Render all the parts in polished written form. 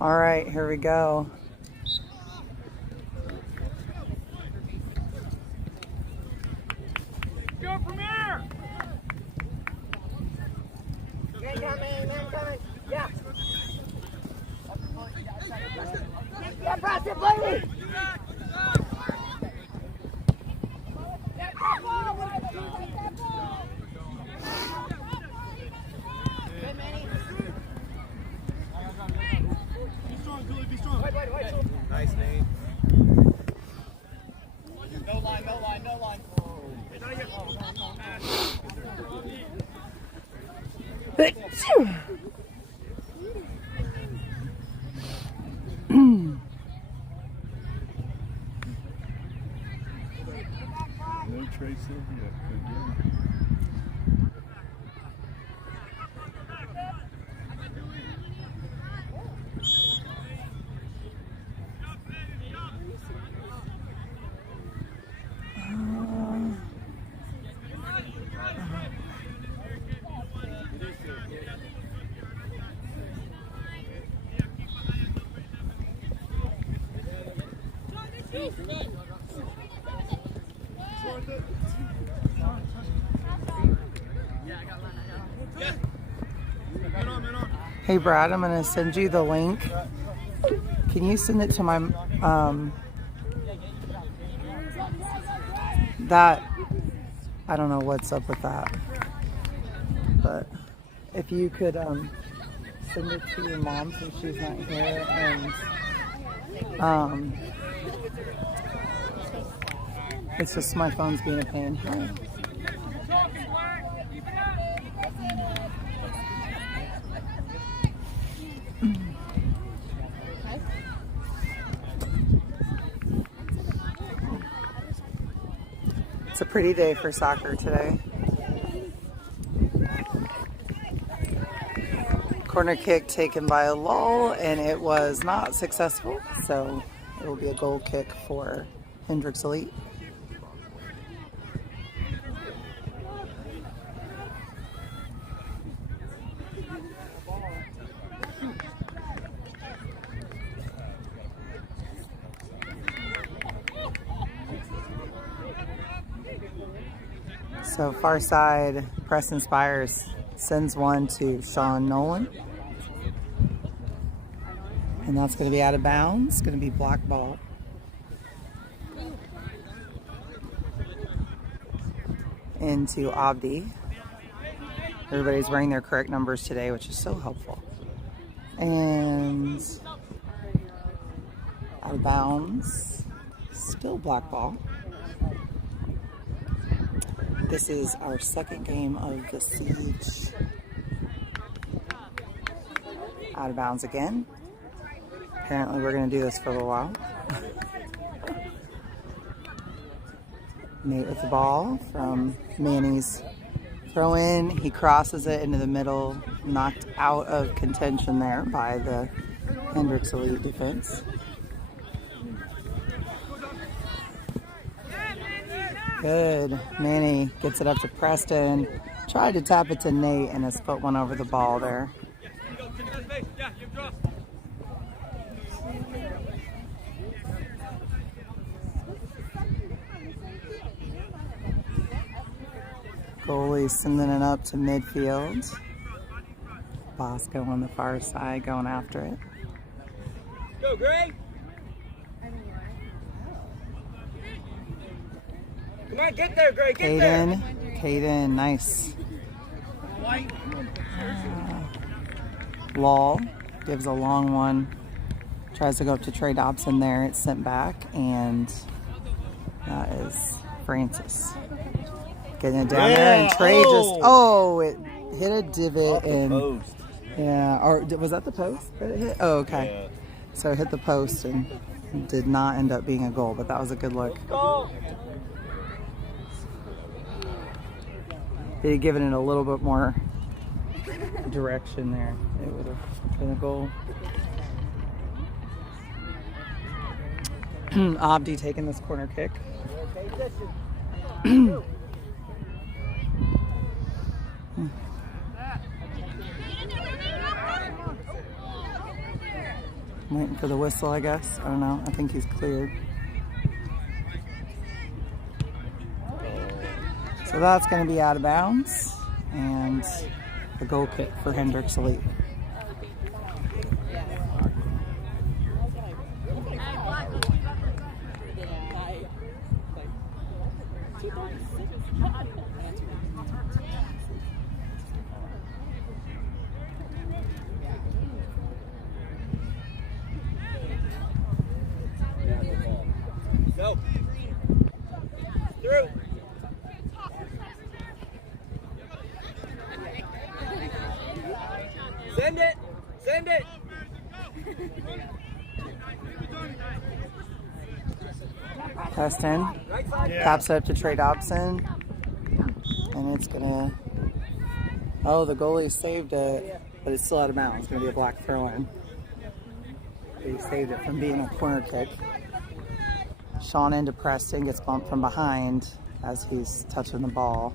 All right, here we go. Go from here! Man coming. Yeah. Yeah, Boston, baby! Be strong. Nice, Nate. No line. No trace of yet. Hey Brad, I'm gonna send you the link. Can you send it to my that I don't know what's up with that, but if you could send it to your mom since she's not here, and it's just my phone's being a pain. It's a pretty day for soccer today. Corner kick taken by a lull, and it was not successful, so it will be a goal kick for Hendricks Elite. So far side, Preston Spires sends one to Sean Nolan. And that's going to be out of bounds. It's going to be black ball. Into Abdi. Everybody's wearing their correct numbers today, which is so helpful. And out of bounds. Still black ball. This is our second game of the siege. Out of bounds again. Apparently we're going to do this for a little while. Nate with the ball from Manny's throw in. He crosses it into the middle, knocked out of contention there by the Hendricks elite defense. Good. Manny gets it up to Preston. Tried to tap it to Nate and his foot went over the ball there. Goalie sending it up to midfield. Bosco on the far side going after it. Go, Gray! Come on, get there, Gray, get there! Caden, nice. Lal gives a long one. Tries to go up to Trey Dobson there. It's sent back, and that is Francis. Getting it down there, and Trey it hit a divot and yeah, or was that the post that it hit? Oh, okay. Yeah. So it hit the post and did not end up being a goal, but that was a good look. They had given it a little bit more direction there. It would have been a goal. Abdi taking this corner kick. Waiting for the whistle, I guess. I don't know. I think he's cleared. So that's going to be out of bounds. And a goal kick for Hendricks Elite. Go. Through. Send it. Send it. Preston taps it up to Trey Dobson. And it's going to... Oh, the goalie saved it, but it's still out of bounds. It's going to be a black throw-in. He saved it from being a corner kick. Sean into Preston, gets bumped from behind as he's touching the ball.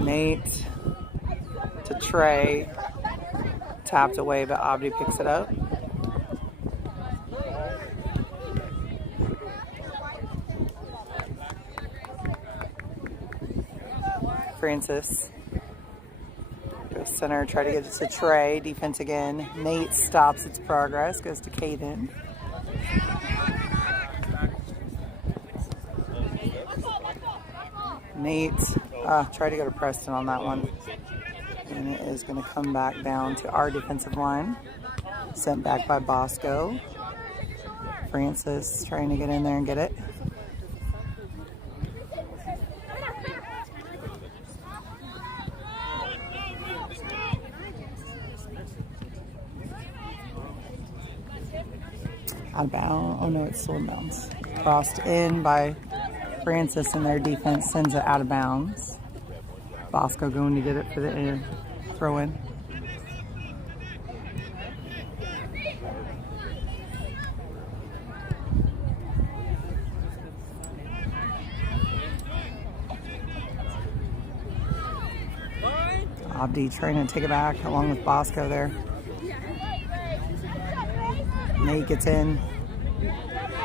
Nate to Trey, tapped away, but Abdi picks it up. Francis goes center, try to get it to Trey, defense again. Nate stops its progress, goes to Caden. Nate tried to go to Preston on that one. And it is going to come back down to our defensive line. Sent back by Bosco. Francis trying to get in there and get it. Out of bounds. Oh no, it's still in bounds. Crossed in by Francis, and their defense sends it out of bounds. Bosco going to get it for the throw in. Abdi trying to take it back along with Bosco there. Nate gets in,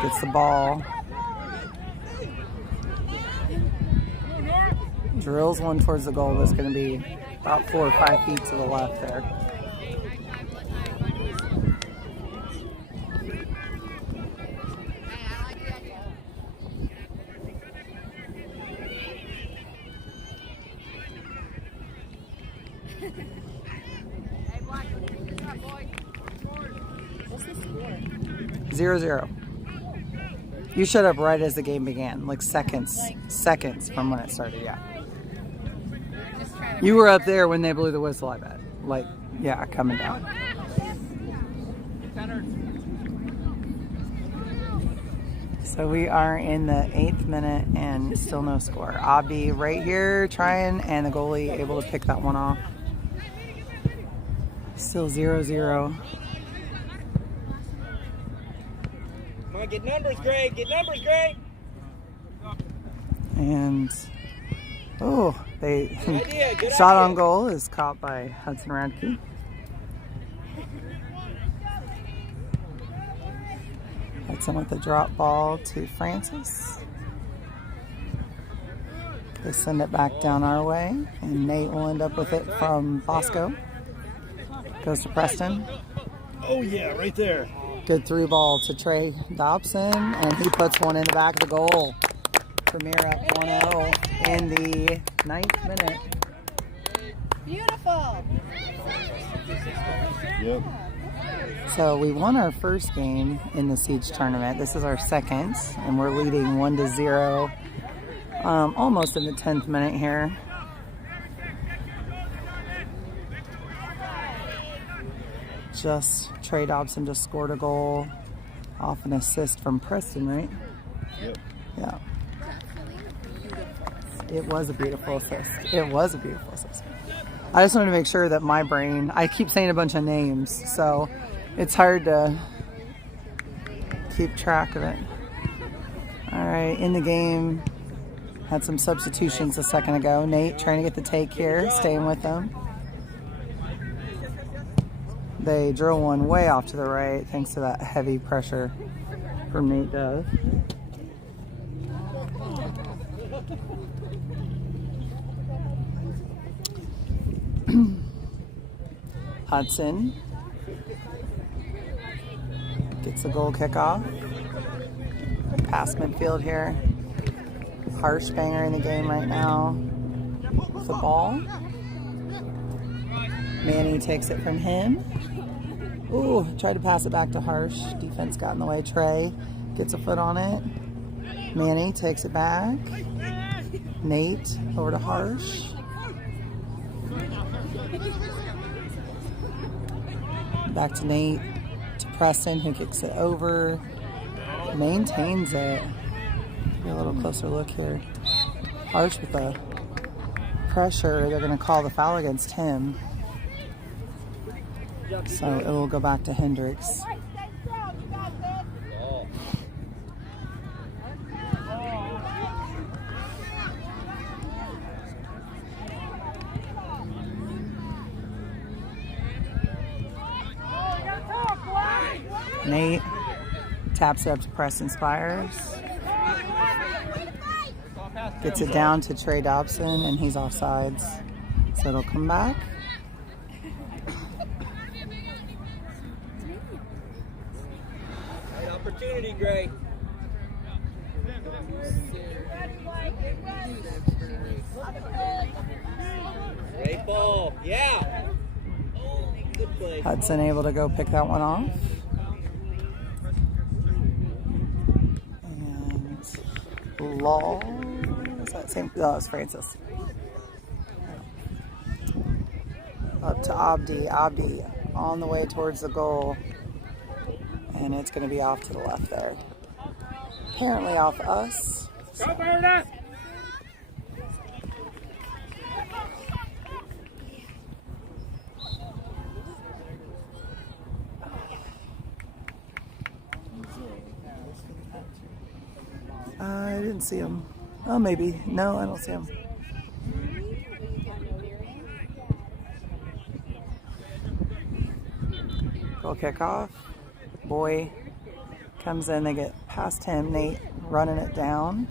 gets the ball. Drills one towards the goal that's going to be about 4 or 5 feet to the left there. What's the score? 0-0. You showed up right as the game began, like seconds from when it started, yeah. You were up there when they blew the whistle, I bet. Like, yeah, coming down. So we are in the 8th minute and still no score. Abdi right here trying, and the goalie able to pick that one off. Still 0-0. Come on, get numbers, Gray. Get numbers, Gray. And oh, they Good idea, good shot idea. on goal is caught by Hudson Radke. Hudson with the drop ball to Francis. They send it back down our way, and Nate will end up with it from Bosco. Goes to Preston. Oh yeah, right there. Good through ball to Trey Dobson, and he puts one in the back of the goal. Premier up 1-0 in the 9th minute. Beautiful. Yep. So we won our first game in the Siege tournament. This is our second, and we're leading 1-0, almost in the 10th minute here. Trey Dobson just scored a goal off an assist from Preston, right? Yep. Yeah. It was a beautiful assist. It was a beautiful assist. I just wanted to make sure that my brain, I keep saying a bunch of names, so it's hard to keep track of it. All right, in the game, had some substitutions a second ago. Nate trying to get the take here, staying with them. They drill one way off to the right thanks to that heavy pressure from Nate Dove. Hudson gets the goal kickoff. Past midfield here. Harsh banger in the game right now with the ball. Manny takes it from him. Ooh, tried to pass it back to Harsh. Defense got in the way. Trey gets a foot on it. Manny takes it back. Nate over to Harsh. Back to Nate, to Preston, who kicks it over. Maintains it. Get a little closer look here. Harsh with the pressure. They're going to call the foul against him. So it will go back to Hendricks. Nate taps it up to Preston Spires. Gets it down to Trey Dobson, and he's offsides. So it'll come back. Opportunity, Gray. Great ball. Yeah. Oh, good play. Hudson able to go pick that one off. And Law, is that same? No, it's Francis. Up to Abdi. Abdi on the way towards the goal. And it's going to be off to the left there. Apparently off us. Go, Berta. I didn't see him. Oh, maybe. No, I don't see him. Goal kickoff. Boy comes in, they get past him. Nate running it down.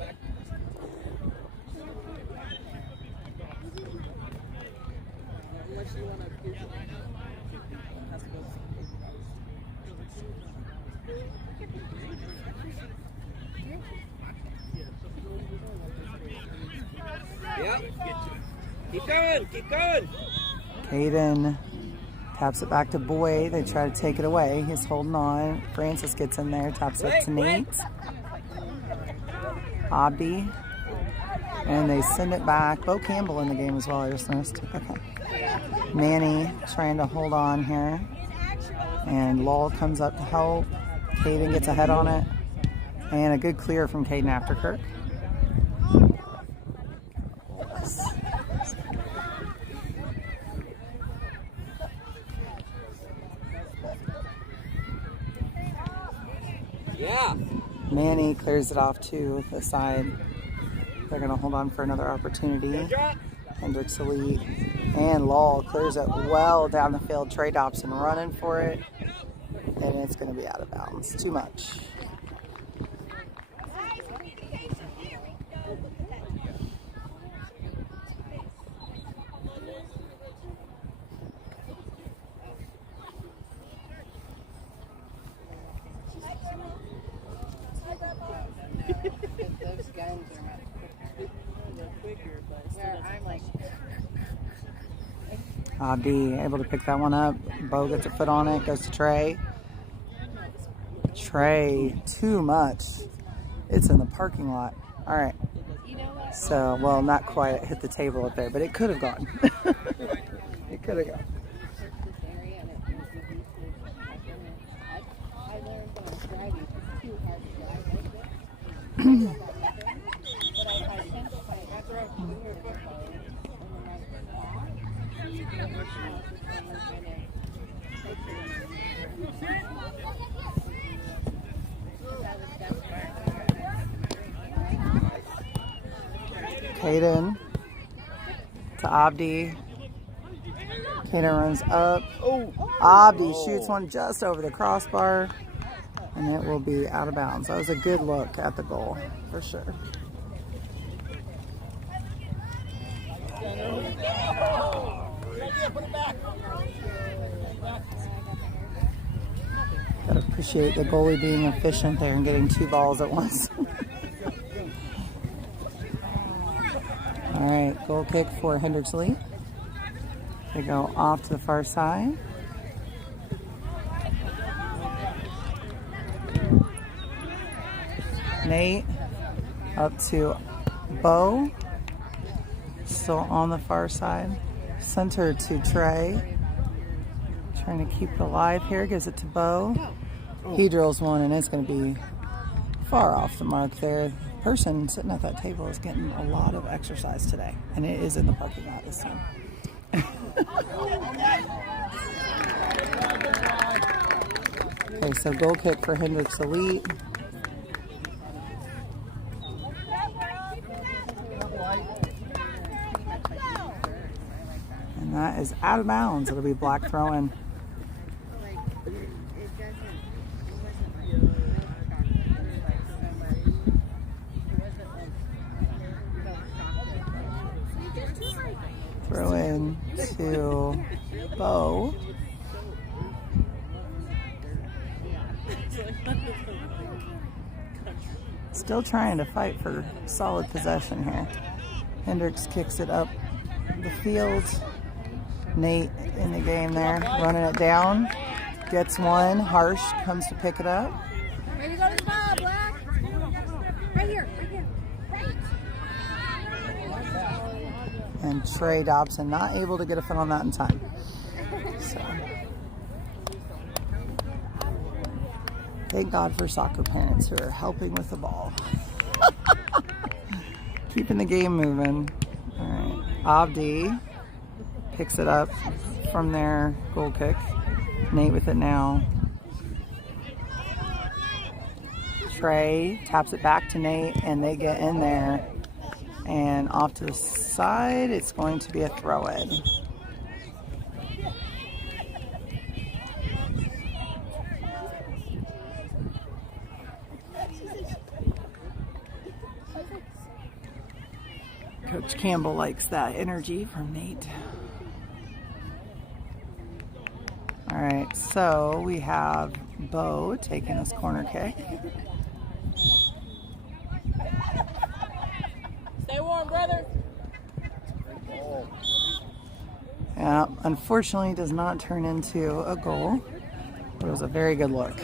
Yep. Keep going, keep going. Caden taps it back to Boy. They try to take it away. He's holding on. Francis gets in there, taps it to Nate. Abdi. And they send it back. Bo Campbell in the game as well, I just noticed. Okay. Manny trying to hold on here. And Lowell comes up to help. Caden gets ahead on it. And a good clear from Caden Afterkirk. Yeah. Manny clears it off too with the side. They're going to hold on for another opportunity. Hendricks elite. And Lowell clears it well down the field. Trey Dobson running for it. And it's going to be out of bounds. Too much. Those guns are much quicker, but where I'm like, Abdi able to pick that one up. Bo gets a foot on it, goes to Trey. Trey, too much. It's in the parking lot. All right. So, well, not quite hit the table up there, but it could have gone. It could have gone. I learned when I was driving, it's too hard to drive like this. But I tend to find that's right. Caden to Abdi. Caden runs up. Abdi shoots one just over the crossbar, and it will be out of bounds. That was a good look at the goal, for sure. Gotta appreciate the goalie being efficient there and getting 2 balls at once. All right, goal kick for Hendricks elite. They go off to the far side. Nate up to Bo. Still on the far side. Center to Trey. Trying to keep it alive here. Gives it to Bo. He drills one, and it's going to be far off the mark there. The person sitting at that table is getting a lot of exercise today, and it is in the parking lot this time. Okay, so goal kick for Hendricks elite. And that is out of bounds. It'll be black throw-in. Throw in to Bo. Still trying to fight for solid possession here. Hendricks kicks it up the field. Nate in the game there, running it down. Gets one. Harsh comes to pick it up. Ready to go to the ball, Black? Right here, right here. And Trey Dobson not able to get a foot on that in time. So, thank God for soccer parents who are helping with the ball. Keeping the game moving. All right. Abdi picks it up from their goal kick. Nate with it now. Trey taps it back to Nate, and they get in there. And off to the side, it's going to be a throw-in. Coach Campbell likes that energy from Nate. All right, so we have Bo taking his corner kick. Stay warm, brother. Yeah, unfortunately does not turn into a goal, but it was a very good look.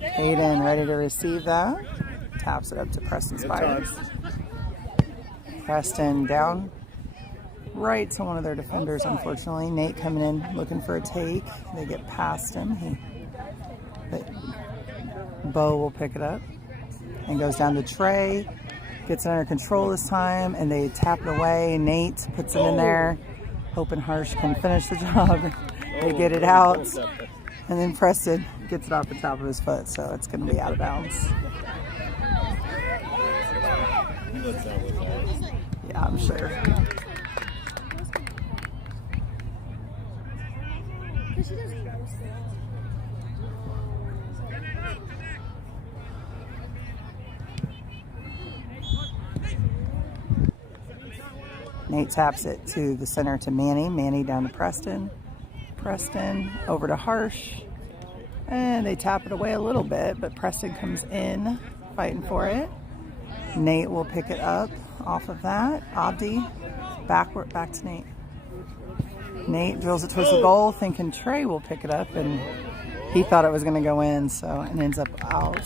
Hayden ready to receive that. Taps it up to Preston Spiders. Preston down right to one of their defenders, unfortunately. Nate coming in looking for a take. They get past him. But Bo will pick it up and goes down to Trey. Gets it under control this time, and they tap it away. Nate puts it in there, hoping Harsh can finish the job. They get it out, and then Preston gets it off the top of his foot, so it's going to be out of bounds. Yeah, I'm sure. Nate taps it to the center to Manny. Manny down to Preston. Preston over to Harsh. And they tap it away a little bit, but Preston comes in fighting for it. Nate will pick it up off of that. Abdi, back to Nate. Nate drills it towards the goal, thinking Trey will pick it up, and he thought it was going to go in, so it ends up out.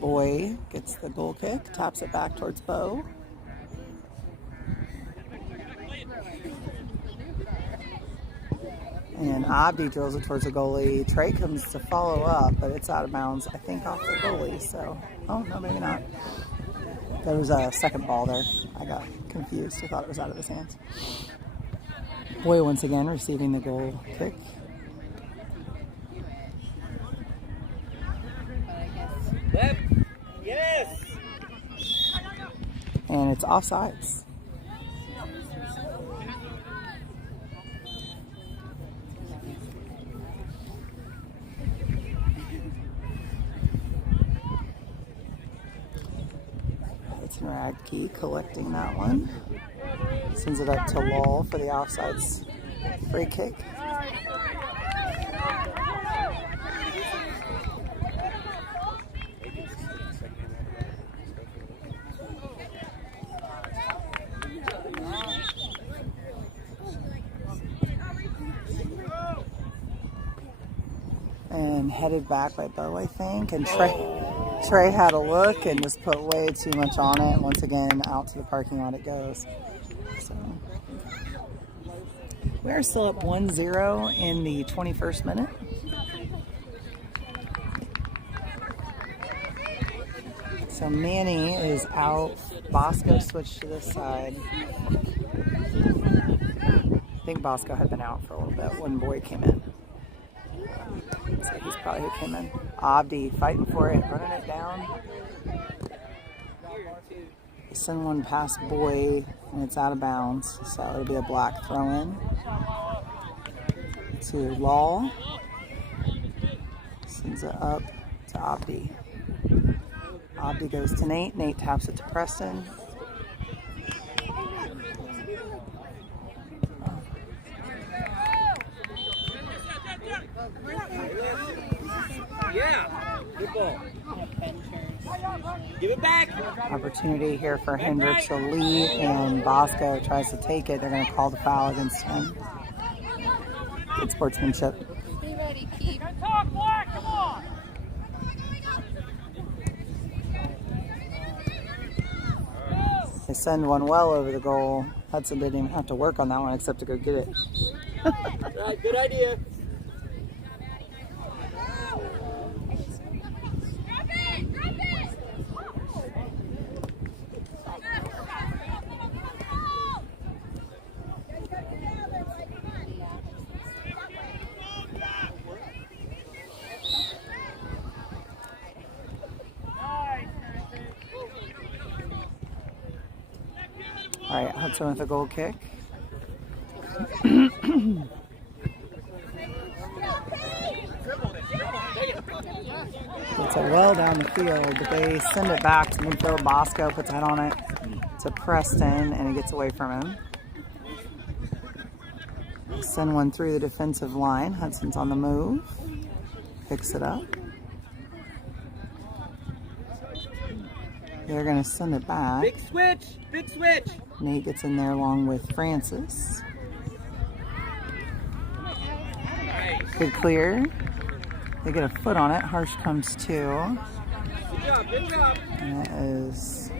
Boy gets the goal kick, taps it back towards Bo. And Abdi drills it towards the goalie. Trey comes to follow up, but it's out of bounds, I think, off the goalie. So, oh, no, maybe not. There was a second ball there. I got confused. I thought it was out of his hands. Boy once again receiving the goal kick. Left. Yes. And it's offsides. It's Radke collecting that one. Sends it up to Lowell for the offsides free kick. And headed back by Bo, I think. And Trey had a look and just put way too much on it. Once again, out to the parking lot it goes. So we are still up 1-0 in the 21st minute. So Manny is out. Bosco switched to this side. I think Bosco had been out for a little bit when Boy came in. So he's probably who came in. Abdi fighting for it, running it down. They send one past Boy, and it's out of bounds. So it'll be a black throw in to Law. Sends it up to Abdi. Abdi goes to Nate. Nate taps it to Preston. Yeah. Good ball. Give it back. Opportunity here for Hendricks to lead, and Bosco tries to take it. They're going to call the foul against him. Good sportsmanship. Be ready, Keith. Talk, Black. Come on. They send one well over the goal. Hudson didn't even have to work on that one except to go get it. Right, good idea. All right, Hudson with a goal kick. It's a well down the field, but they send it back to midfield. Bosco puts a head on it to Preston, and it gets away from him. Send one through the defensive line. Hudson's on the move. Picks it up. They're going to send it back. Big switch! Big switch! Nate gets in there along with Francis. Good clear. They get a foot on it. Harsh comes to. Good job, good job. And that is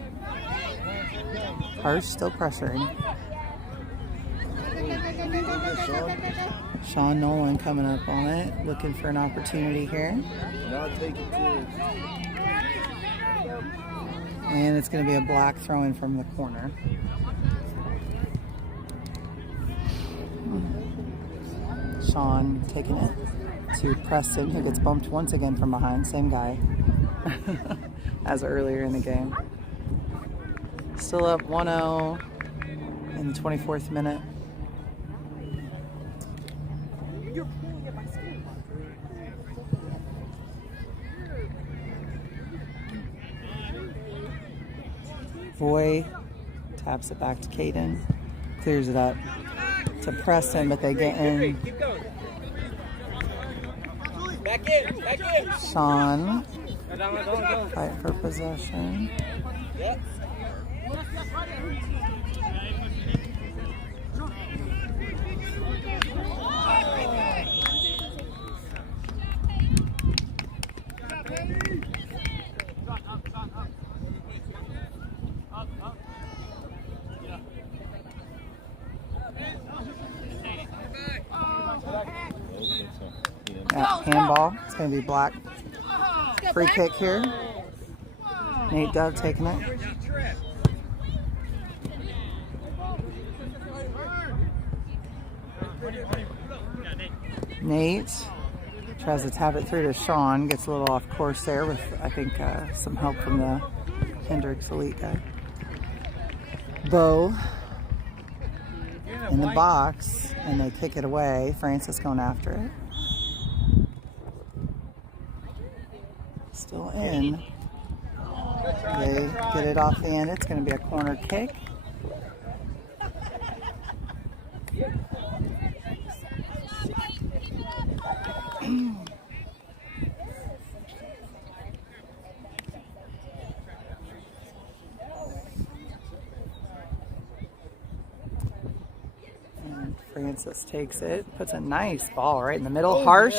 Harsh still pressuring. Sean Nolan coming up on it, looking for an opportunity here. And it's going to be a black throw-in from the corner. Sean taking it to Preston, who gets bumped once again from behind. Same guy as earlier in the game. Still up 1-0 in the 24th minute. Boy taps it back to Caden, clears it up to Preston, but they get in. Keep going. Back in, back in. Sean Go down. fight for possession. Yep. Yeah, handball. It's going to be black. Free kick here. Nate Dove taking it. Nate tries to tap it through to Sean. Gets a little off course there with, I think, some help from the Hendricks elite guy. Bo in the box, and they kick it away. Francis going after it. Still in. They get it off the end. It's going to be a corner kick. And Francis takes it, puts a nice ball right in the middle. Harsh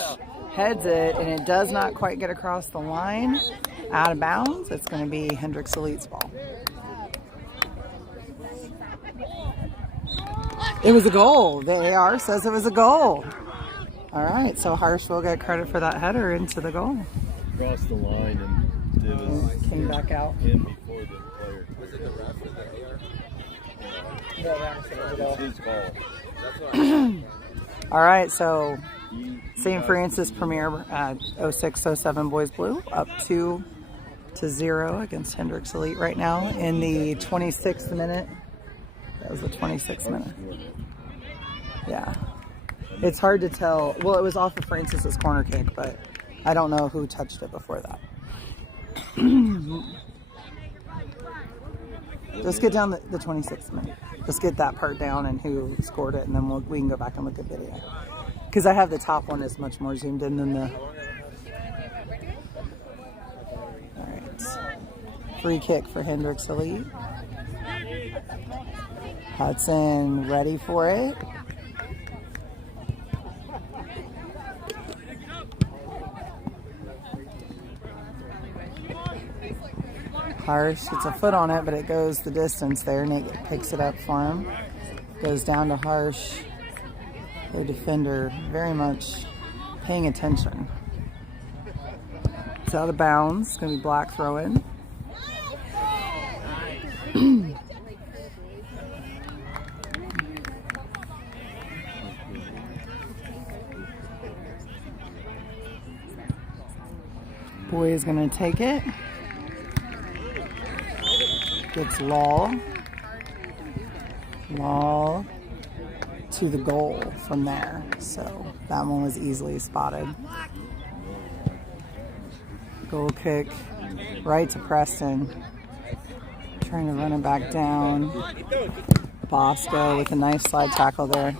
heads it, and it does not quite get across the line. Out of bounds. It's going to be Hendricks Elite's ball. It was a goal. The AR says it was a goal. All right, so Harsh will get credit for that header into the goal. Crossed the line and did his Came back out. in before the player. Was it the ref or the It's his call. All right, so St. Francis Premier at 06-07 Boys Blue up 2-0 against Hendricks Elite right now in the 26th minute. That was the 26th minute. Yeah. It's hard to tell. Well, it was off of Francis's corner kick, but I don't know who touched it before that. Just get down the 26th minute. Just get that part down and who scored it, and then we can go back and look at video. Because I have the top one is much more zoomed in than the... All right. Free kick for Hendricks Elite. Hudson ready for it. Harsh gets a foot on it, but it goes the distance there. Nate picks it up for him. Goes down to Harsh. The defender very much paying attention. It's out of bounds. It's going to be black throw in. Boy is going to take it. Gets Law. Ball to the goal from there. So that one was easily spotted. Goal kick right to Preston. Trying to run it back down. Bosco with a nice slide tackle there.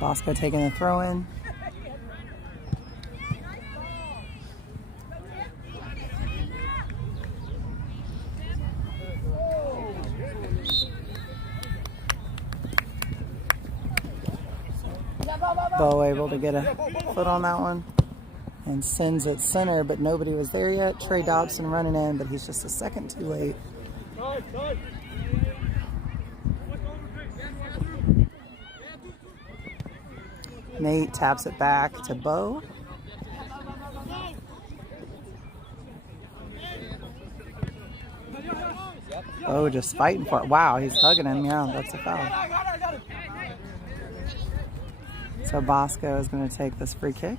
Bosco taking the throw in. Bo able to get a foot on that one and sends it center, but nobody was there yet. Trey Dobson running in, but he's just a second too late. Nate taps it back to Bo. Bo just fighting for it. Wow, he's hugging him. Yeah, that's a foul. So Bosco is going to take this free kick.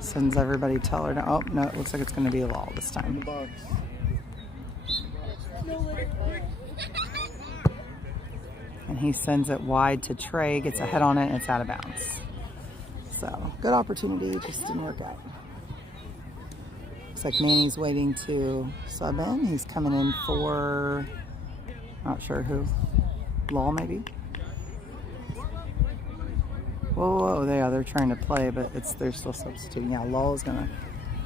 Sends everybody taller down. Oh, no, it looks like it's going to be a lull this time. And he sends it wide to Trey, gets a head on it, and it's out of bounds. So, good opportunity, just didn't work out. Looks like Manny's waiting to sub in. He's coming in for, not sure who, Law maybe? Whoa, they're trying to play, but they're still substituting. Yeah, Lowell's going to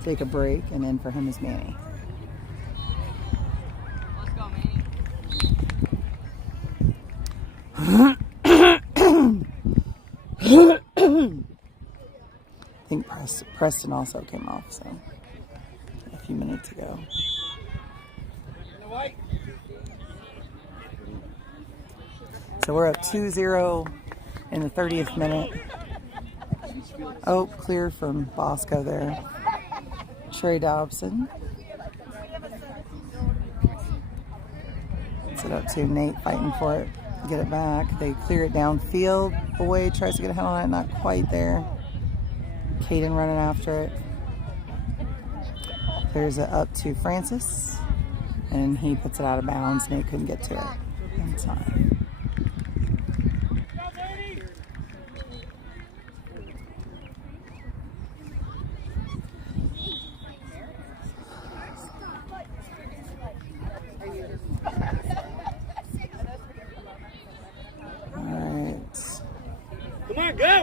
take a break, and in for him is Manny. Let's go, Manny. I think Preston also came off, so a few minutes ago. So we're up 2-0 in the 30th minute. Oh, clear from Bosco there. Trey Dobson. Gets it up to Nate fighting for it. Get it back. They clear it downfield. Boy tries to get a head on it, not quite there. Caden running after it. Clears it up to Francis, and he puts it out of bounds. Nate couldn't get to it in time.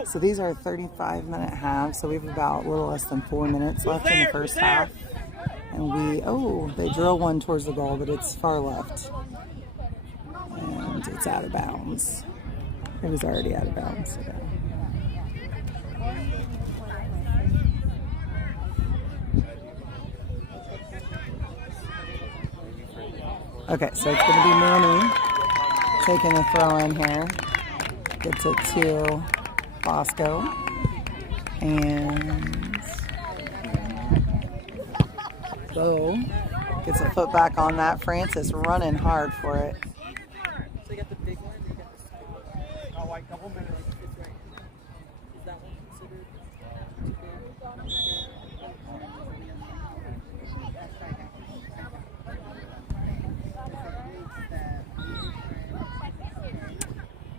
So these are 35-minute halves, so we have about a little less than 4 minutes left in the first half. And they drill one towards the goal, but it's far left. And it's out of bounds. It was already out of bounds. So. Okay, so it's going to be Manny taking the throw in here. Gets it to Bosco, and Bo gets a foot back on that. Francis running hard for it. So you got the big one, you got the small one. Oh, like couple minutes. It's right. Is that one considered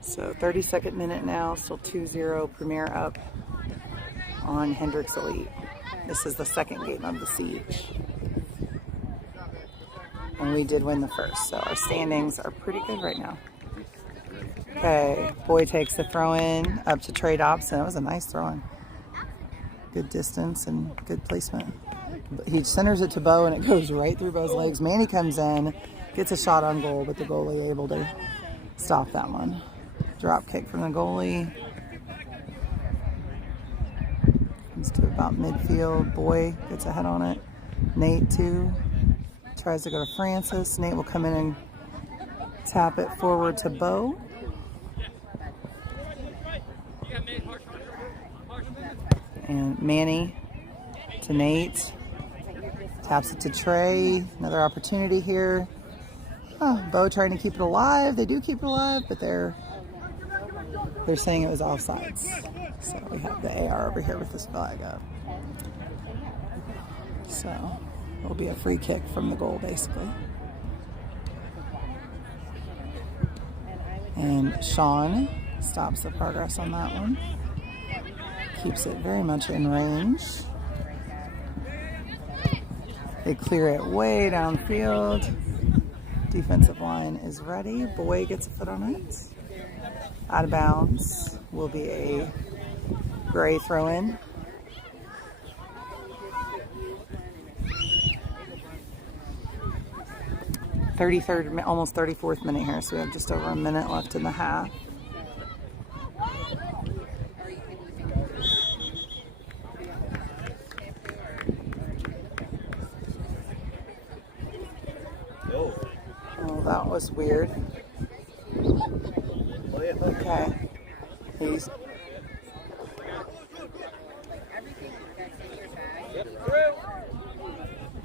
So 32nd minute now, still 2-0, Premier up on Hendricks Elite. This is the second game of the siege. And we did win the first, so our standings are pretty good right now. Okay, Boy takes the throw in up to Trey Dobson. That was a nice throw in. Good distance and good placement. He centers it to Bo and it goes right through Bo's legs. Manny comes in, gets a shot on goal, but the goalie able to stop that one. Drop kick from the goalie. Comes to about midfield. Boy gets a head on it. Nate too. Tries to go to Francis. Nate will come in and tap it forward to Bo. And Manny to Nate. Taps it to Trey. Another opportunity here. Oh, Bo trying to keep it alive. They do keep it alive, but they're They're saying it was offsides. So we have the AR over here with this flag up. So it'll be a free kick from the goal, basically. And Sean stops the progress on that one. Keeps it very much in range. They clear it way downfield. Defensive line is ready. Boy gets a foot on it. Out of bounds will be a Gray throw in. Almost 34th minute here, so we have just over a minute left in the half. Oh, that was weird. Okay. He's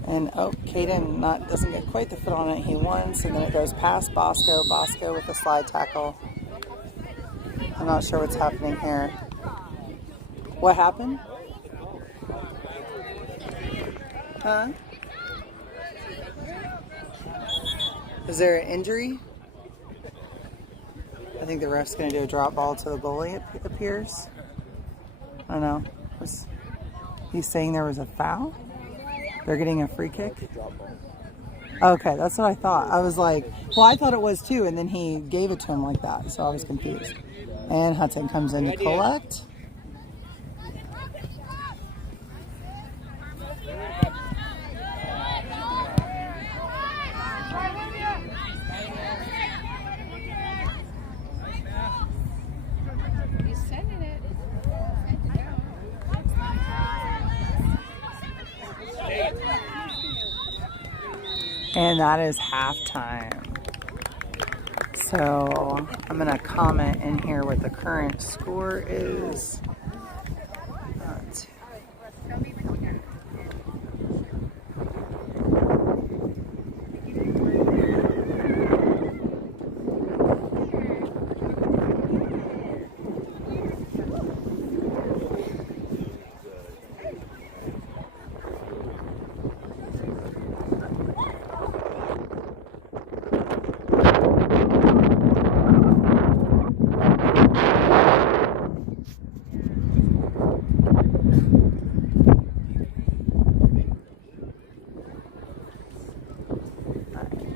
and Caden doesn't get quite the foot on it he wants, and then it goes past Bosco. Bosco with a slide tackle. I'm not sure what's happening here. What happened? Huh? Is there an injury? I think the ref's going to do a drop ball to the goalie, it appears. I don't know. He's saying there was a foul? They're getting a free kick? Okay, that's what I thought. I was like, well, I thought it was too, and then he gave it to him like that, so I was confused. And Hudson comes in to collect. He's sending it. And that is halftime. So I'm going to comment in here what the current score is.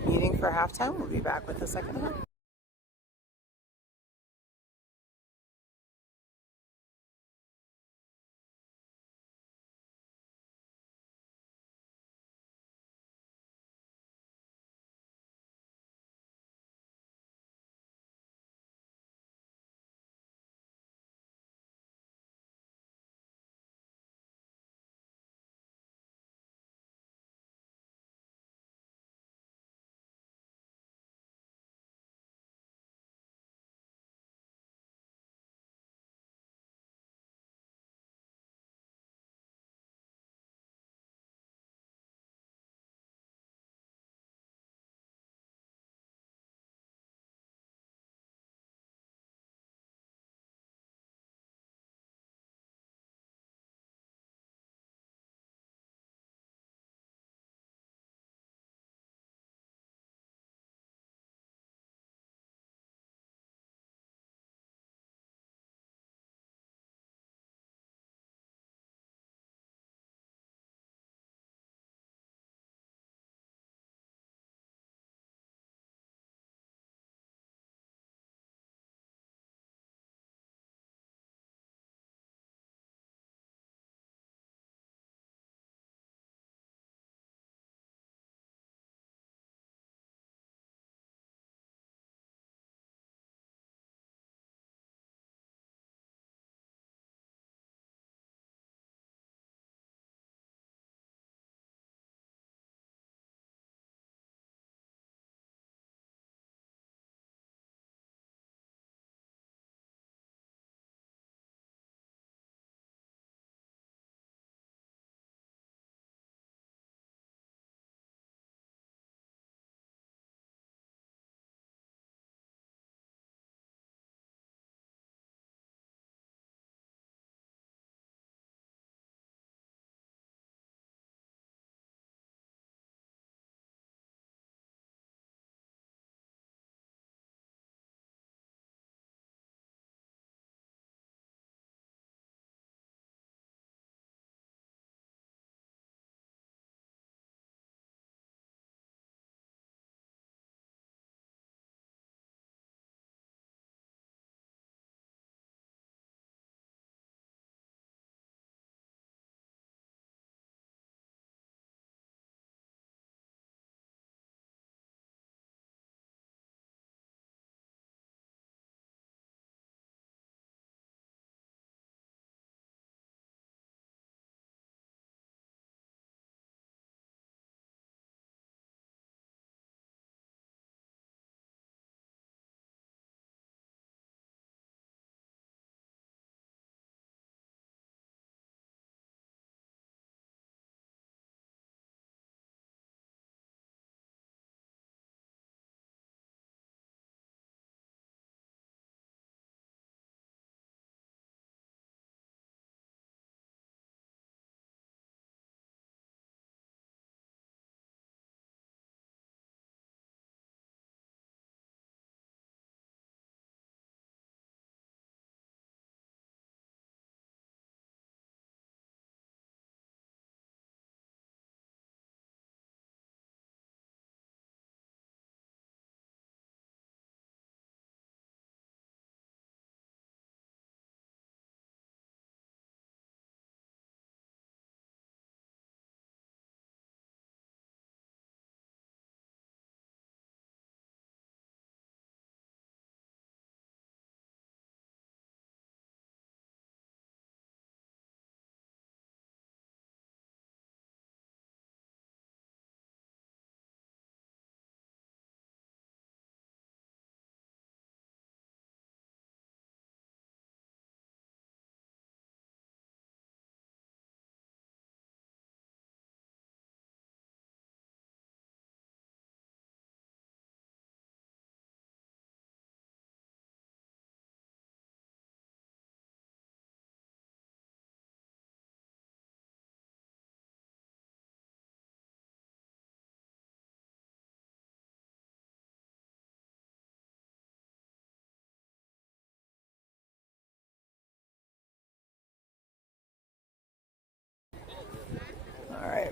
Meeting for halftime. We'll be back with the second half.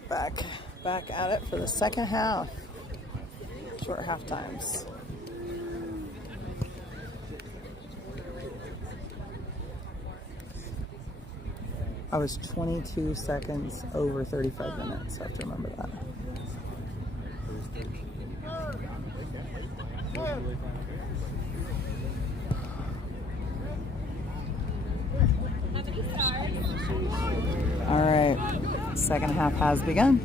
right, back at it for the second half. Short half times. I was 22 seconds over 35 minutes. I have to remember that. All right, second half has begun.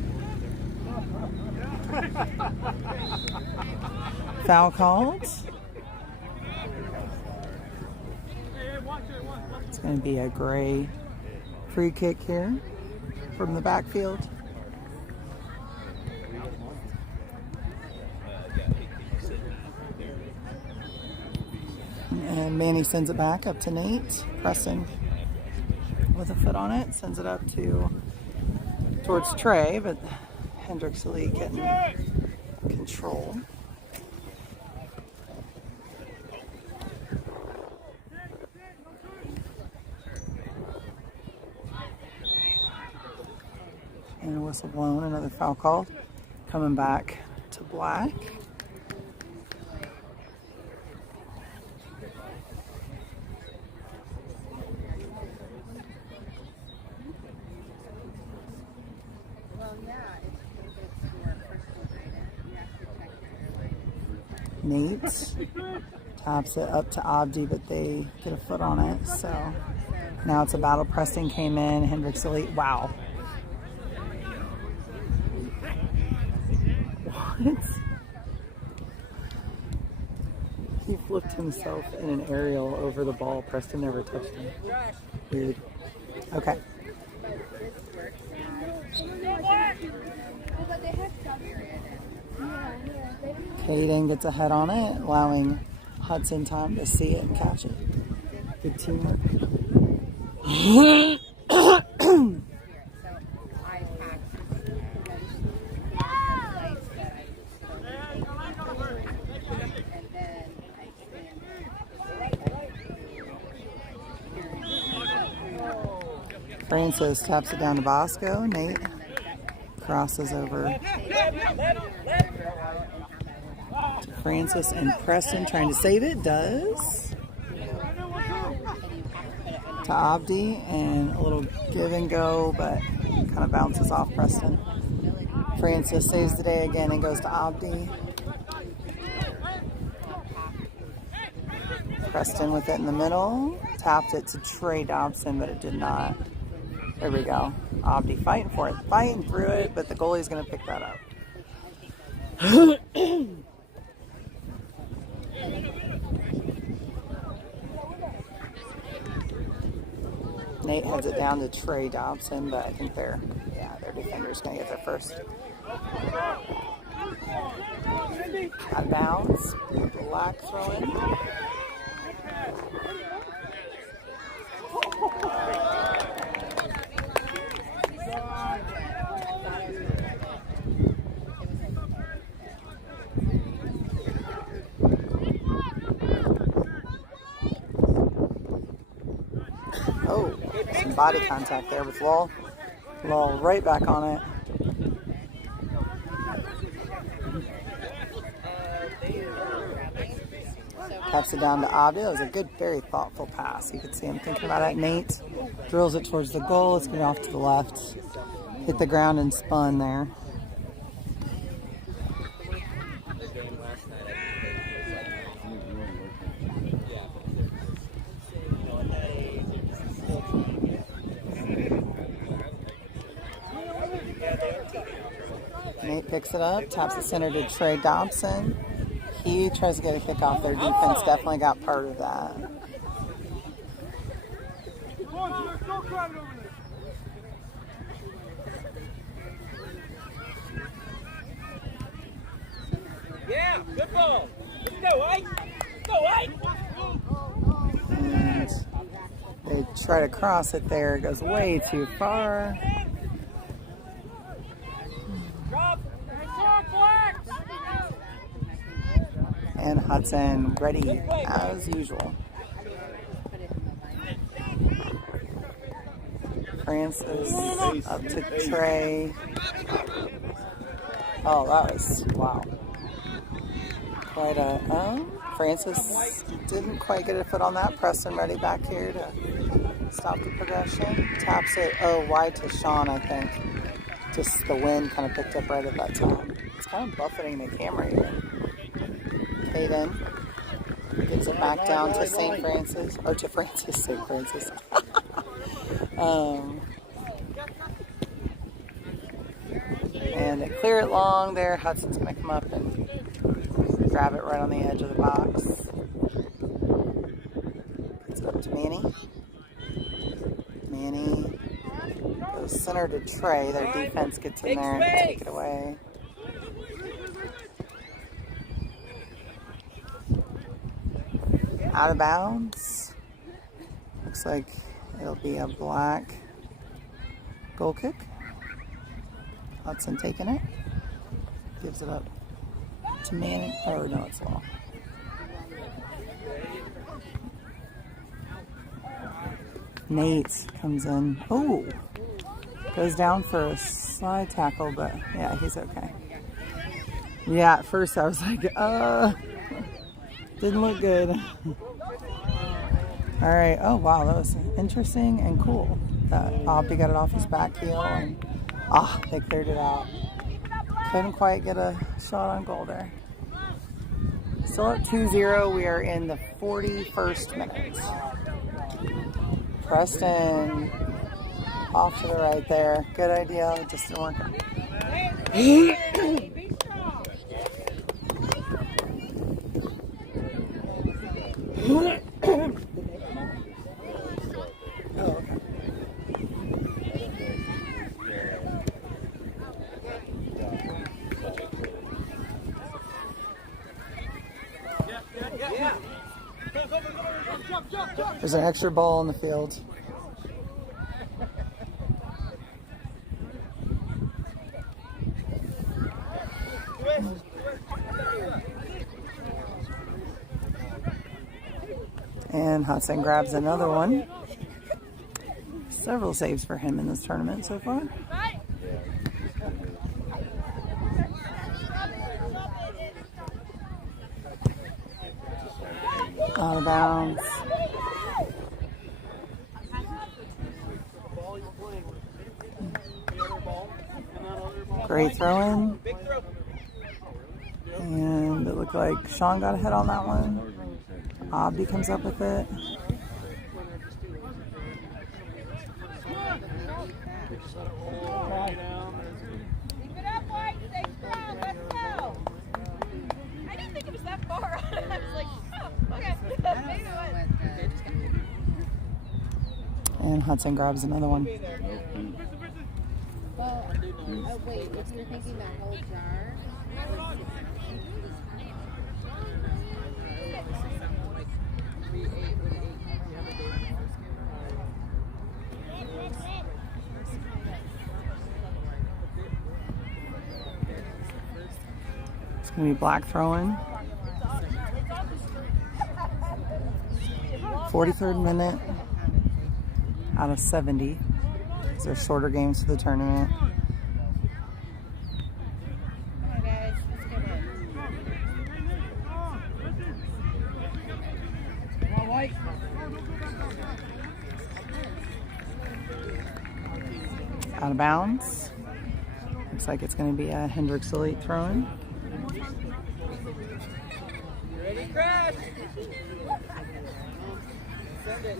Foul called. It's going to be a Gray free kick here from the backfield. And Manny sends it back up to Nate. Preston with a foot on it, sends it up towards Trey, but Hendricks Elite getting control. And a whistle blown, another foul called. Coming back to Black. Nate taps it up to Abdi, but they get a foot on it. So now it's a battle. Preston came in. Hendricks Elite. Wow. What? He flipped himself in an aerial over the ball. Preston never touched him. Weird. Okay. Caden gets ahead on it, allowing Hudson time to see it and catch it. Good teamwork. Francis taps it down to Bosco. Nate crosses over to Francis and Preston trying to save it. Does. To Abdi and a little give and go, but kind of bounces off Preston. Francis saves the day again and goes to Abdi. Preston with it in the middle. Tapped it to Trey Dobson, but it did not. There we go. Abdi fighting for it. Fighting through it, but the goalie's going to pick that up. Nate heads it down to Trey Dobson, but I think their defender's going to get there first. Out of bounds. Black throw in. Oh, some body contact there with Lowell. Lowell right back on it. Taps it down to Abdi. It was a good, very thoughtful pass. You could see him thinking about it. Nate drills it towards the goal. It's going off to the left. Hit the ground and spun there. Nate picks it up, taps the center to Trey Dobson. He tries to get a kick off. Their defense definitely got part of that. Yeah, good ball. Let's go, Ike. Go, Ike. And they try to cross it there. It goes way too far. And Hudson ready as usual. Francis up to Trey. Oh, that was, wow. Quite a, Francis didn't quite get a foot on that. Preston ready back here to stop the progression. Taps it, wide to Sean, I think. Just the wind kind of picked up right at that time. It's kind of buffeting the camera even. Caden gives it back down to St. Francis, or to Francis, St. Francis. And they clear it long there. Hudson's going to come up and grab it right on the edge of the box. Gets it up to Manny. Manny goes center to Trey. Their defense gets in there and take it away. Out of bounds. Looks like it'll be a black goal kick. Hudson taking it. Gives it up to Manning. Oh, no, it's long. Nate comes in. Oh, goes down for a slide tackle, but yeah, he's okay. Yeah, at first I was like, didn't look good. All right. Oh, wow, that was interesting and cool. Oppie got it off his back heel, and they cleared it out. Couldn't quite get a shot on goal there. Still at 2-0. We are in the 41st minute. Preston off to the right there. Good idea. It just didn't work out. There's an extra ball on the field. And Hudson grabs another one. Several saves for him in this tournament so far. Out of bounds. Great throw in. And it looked like Sean got a hit on that one. Oppie comes up with it. Keep it up, White. Stay strong. Let's go. I didn't think it was that far. I was like, oh, okay. Maybe it was. And Hudson grabs another one. Well, oh wait, if you're thinking that whole jar. It's going to be black throwing. 43rd minute out of 70. These are shorter games for the tournament. Come on, guys. Let's get it. Come on, White. Out of bounds. Looks like it's going to be a Hendricks elite throw-in. Ready, crash! Send it.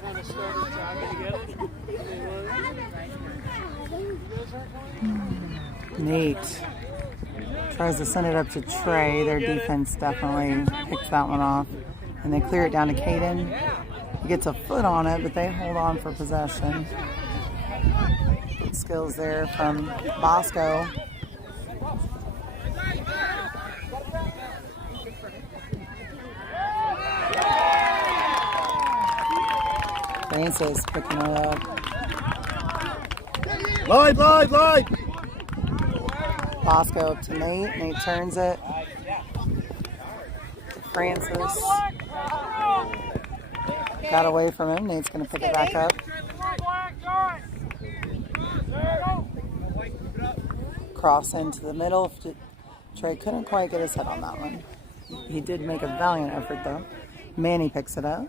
Kind of started jogging together. Nate tries to send it up to Trey. Their defense definitely picks that one off. And they clear it down to Caden. He gets a foot on it, but they hold on for possession. Good skills there from Bosco. Francis picking it up. Live! Bosco up to Nate. Nate turns it. Francis. Got away from him. Nate's going to pick it back up. cross into the middle. Trey couldn't quite get his head on that one. He did make a valiant effort though. Manny picks it up.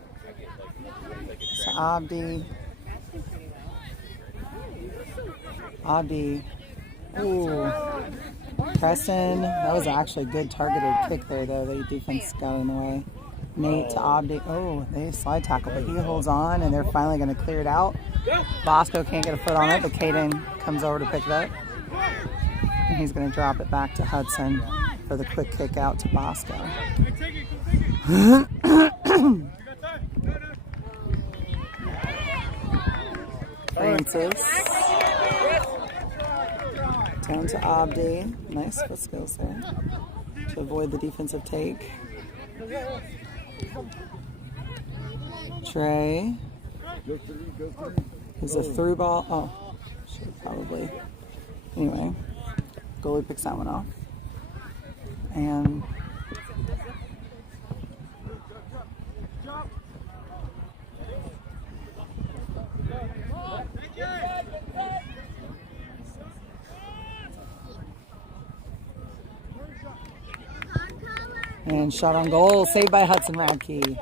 So Abdi. Ooh. Preston. That was actually a good targeted kick there though. The defense got in the way. Nate to Abdi. Oh, they slide tackle, but he holds on and they're finally going to clear it out. Bosco can't get a foot on it, but Caden comes over to pick it up. And he's going to drop it back to Hudson for the quick kick out to Bosco. Francis. Down to Abdi. Nice foot skills there to avoid the defensive take. Trey. Is a through ball. Oh, should probably. Anyway, goalie picks that one off. And shot on goal, saved by Hudson Radke.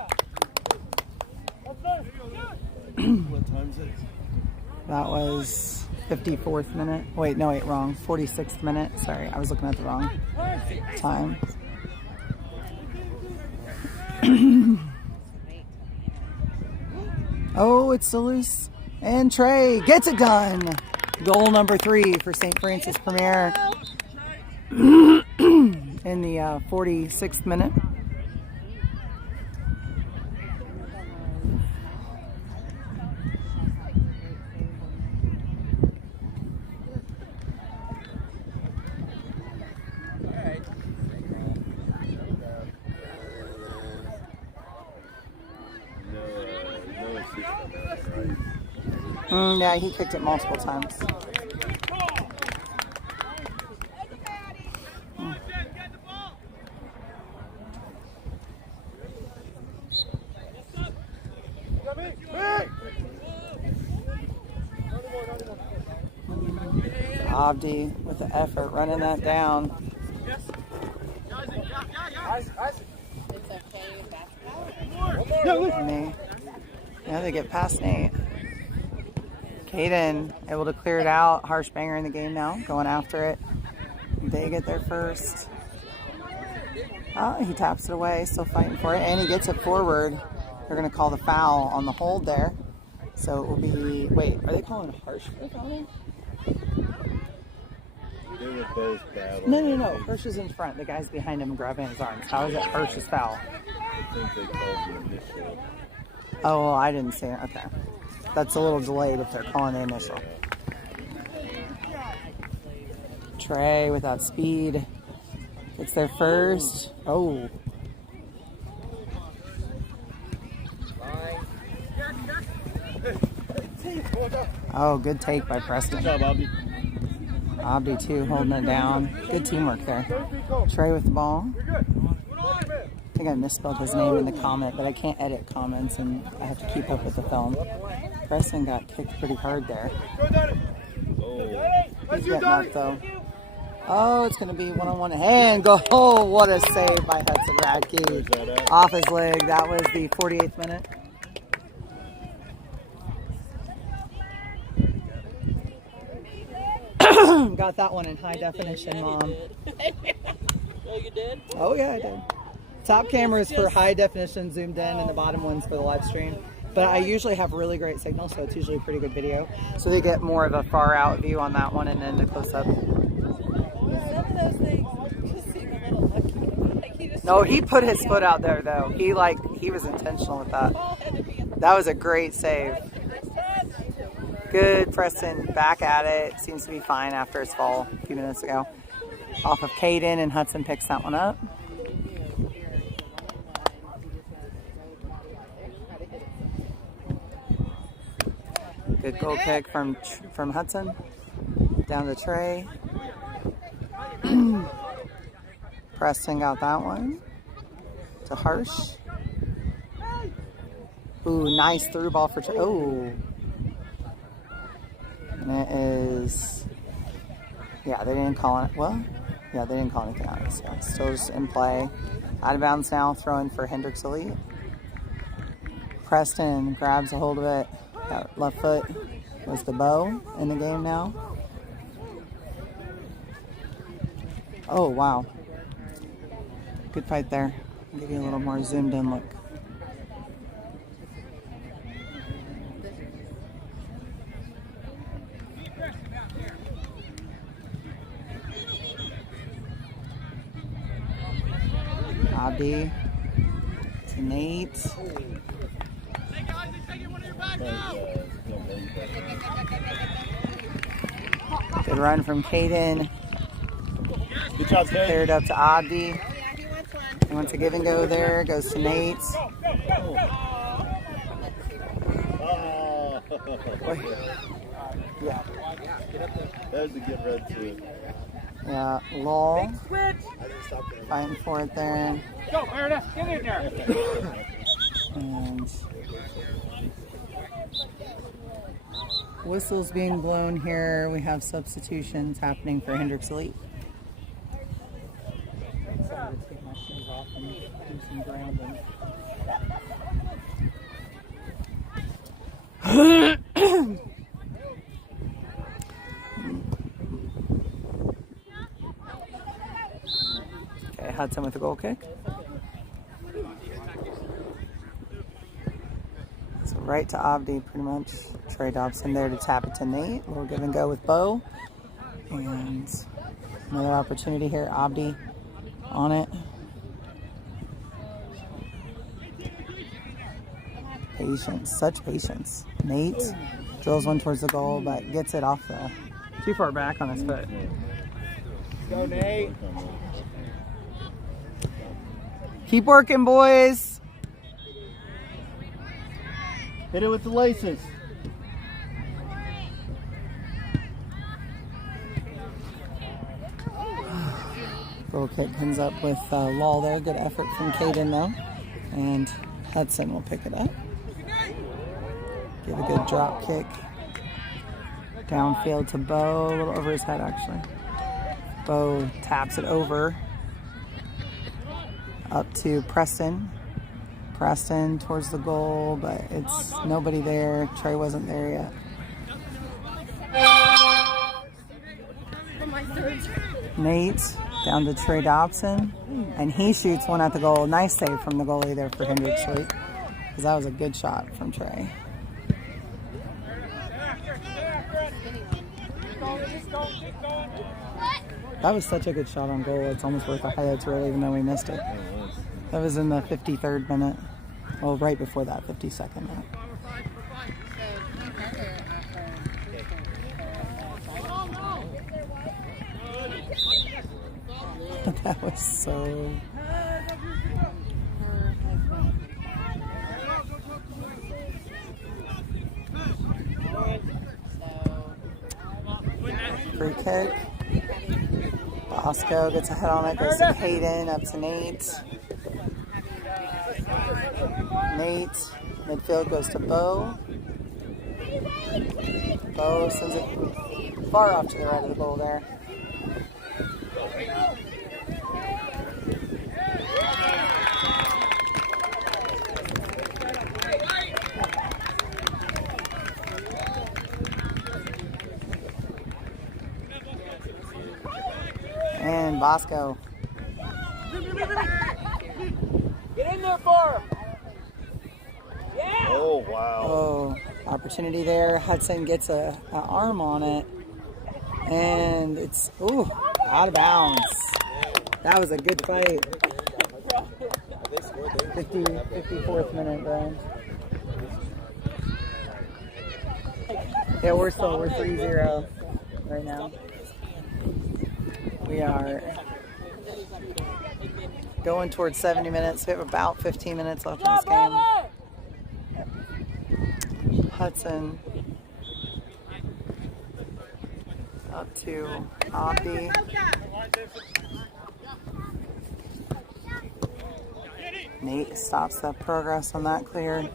What time is it? That was 54th minute. Wait, no, wait, wrong. 46th minute. Sorry, I was looking at the wrong time. Oh, it's still loose. And Trey gets it done. Goal number 3 for St. Francis Premier in the 46th minute. Yeah, he kicked it multiple times. Abdi with the effort running that down. Nate. Yeah, they get past Nate. Caden able to clear it out. Harsh banger in the game now, going after it. They get there first. Oh, he taps it away, still fighting for it, and he gets it forward. They're going to call the foul on the hold there. So it will be, wait, are they calling Harsh for the foul? They were both battling. No. Hirsch is in front. The guy's behind him grabbing his arms. How is it Hirsch's foul? I think they called the initial. Oh, well, I didn't see it. Okay. That's a little delayed if they're calling the initial. Trey without speed. Gets there first. Oh. Oh, good take by Preston. Good job, Abdi. Abdi too, holding it down. Good teamwork there. Trey with the ball. I think I misspelled his name in the comment, but I can't edit comments and I have to keep up with the film. Preston got kicked pretty hard there. He's getting up though. Oh, it's going to be one-on-one hand goal. Oh, what a save by Hudson Radke. Off his leg. That was the 48th minute. Got that one in high definition, Mom. Oh, you did? Oh, yeah, I did. Top camera is for high definition zoomed in, and the bottom one's for the live stream. But I usually have really great signal, so it's usually a pretty good video. So they get more of a far out view on that one and then the close up. Some of those things just seem a little lucky. Like he just No, he put his foot out there though. He was intentional with that. That was a great save. Good Preston back at it. Seems to be fine after his fall a few minutes ago. Off of Caden, and Hudson picks that one up. Good goal kick from Hudson. Down to Trey. Preston got that one. To Harsh. Ooh, nice through ball for Trey. Ooh. And it is Yeah, they didn't call it. Well, yeah, they didn't call anything on it. So still just in play. Out of bounds now, throwing for Hendricks Elite. Preston grabs a hold of it. That left foot was the bow in the game now. Oh, wow. Good fight there. I'll give you a little more zoomed in look. Abdi to Nate. Good run from Caden. Good job, Kay. Cleared up to Abdi. He wants a give and go there. Goes to Nate. Yeah. There's a good red too. Yeah, Lowell fighting for it there. Go, Meredith, get in there. And whistles being blown here. We have substitutions happening for Hendricks Elite. Excited to take my shoes off and do some grounding. Okay, Hudson with a goal kick. So right to Abdi, pretty much. Trey Dobson there to tap it to Nate. A little give and go with Bo. And another opportunity here. Abdi on it. Patience, such patience. Nate drills one towards the goal, but gets it off the too far back on his foot. Go, Nate. Keep working, boys. Hit it with the laces. Goal kick comes up with Lowell there. Good effort from Caden though. And Hudson will pick it up. Give a good drop kick. Downfield to Bo, a little over his head actually. Bo taps it over. Up to Preston. Preston towards the goal, but it's nobody there. Trey wasn't there yet. Nate down to Trey Dobson, and he shoots one at the goal. Nice save from the goalie there for Hendricks Elite, because that was a good shot from Trey. That was such a good shot on goal. It's almost worth a highlights reel, even though we missed it. That was in the 53rd minute. Well, right before that, 52nd minute. That was so... Free kick. Bosco gets a head on it, goes to Caden, up to Nate. Nate, midfield goes to Bo. Bo sends it far off to the right of the goal there. And Bosco. Get in there for him. Oh, wow. Oh, opportunity there. Hudson gets an arm on it. And it's, ooh, out of bounds. That was a good fight. 54th minute, Brian. Yeah, we're 3-0 right now. We are going towards 70 minutes. We have about 15 minutes left in this game. Hudson up to Abdi. Nate stops that progress on that clear.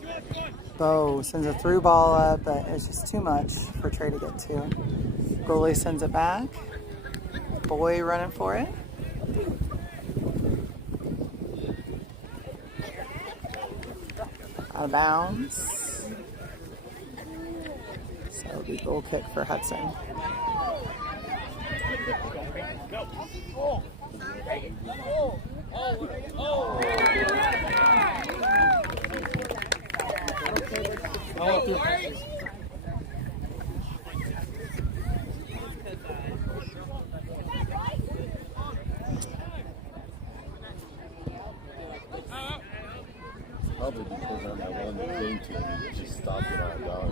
Bo sends a through ball up, but it's just too much for Trey to get to. Goalie sends it back. Boy running for it. Out of bounds. So it'll be goal kick for Hudson. Probably because on that one that came to me, it just stopped it on dog.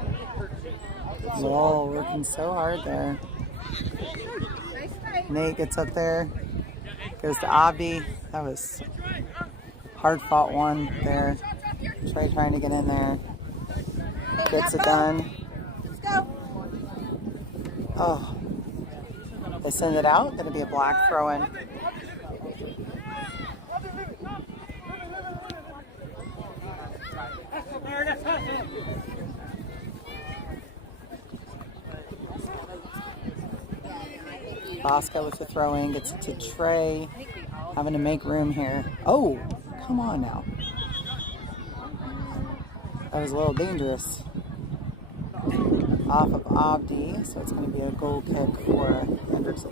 Whoa, working so hard there. Nate gets up there, goes to Abdi. That was hard fought one there. Trey trying to get in there. Gets it done. Let's go. Oh, they send it out. Going to be a black throw in. Bosco with the throw in, gets it to Trey, having to make room here. Oh, come on now. That was a little dangerous. Off of Abdi, so it's going to be a goal kick for Hendricks.